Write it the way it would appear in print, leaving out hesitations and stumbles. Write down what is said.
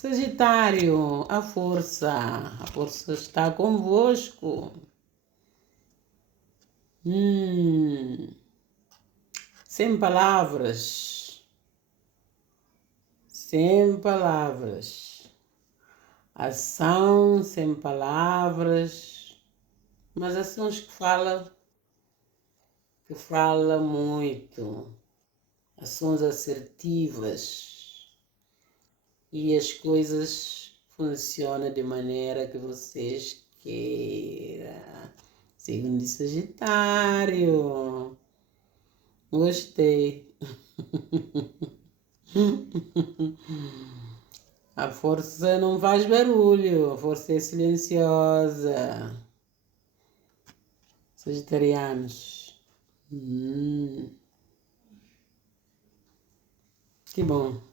Sagitário, a força está convosco. Sem palavras, sem palavras. Ação sem palavras, mas ações que fala muito. Ações assertivas. E as coisas funcionam de maneira que vocês queiram. Signo de Sagitário. Gostei. A força não faz barulho, a força é silenciosa. Sagitarianos. Que bom.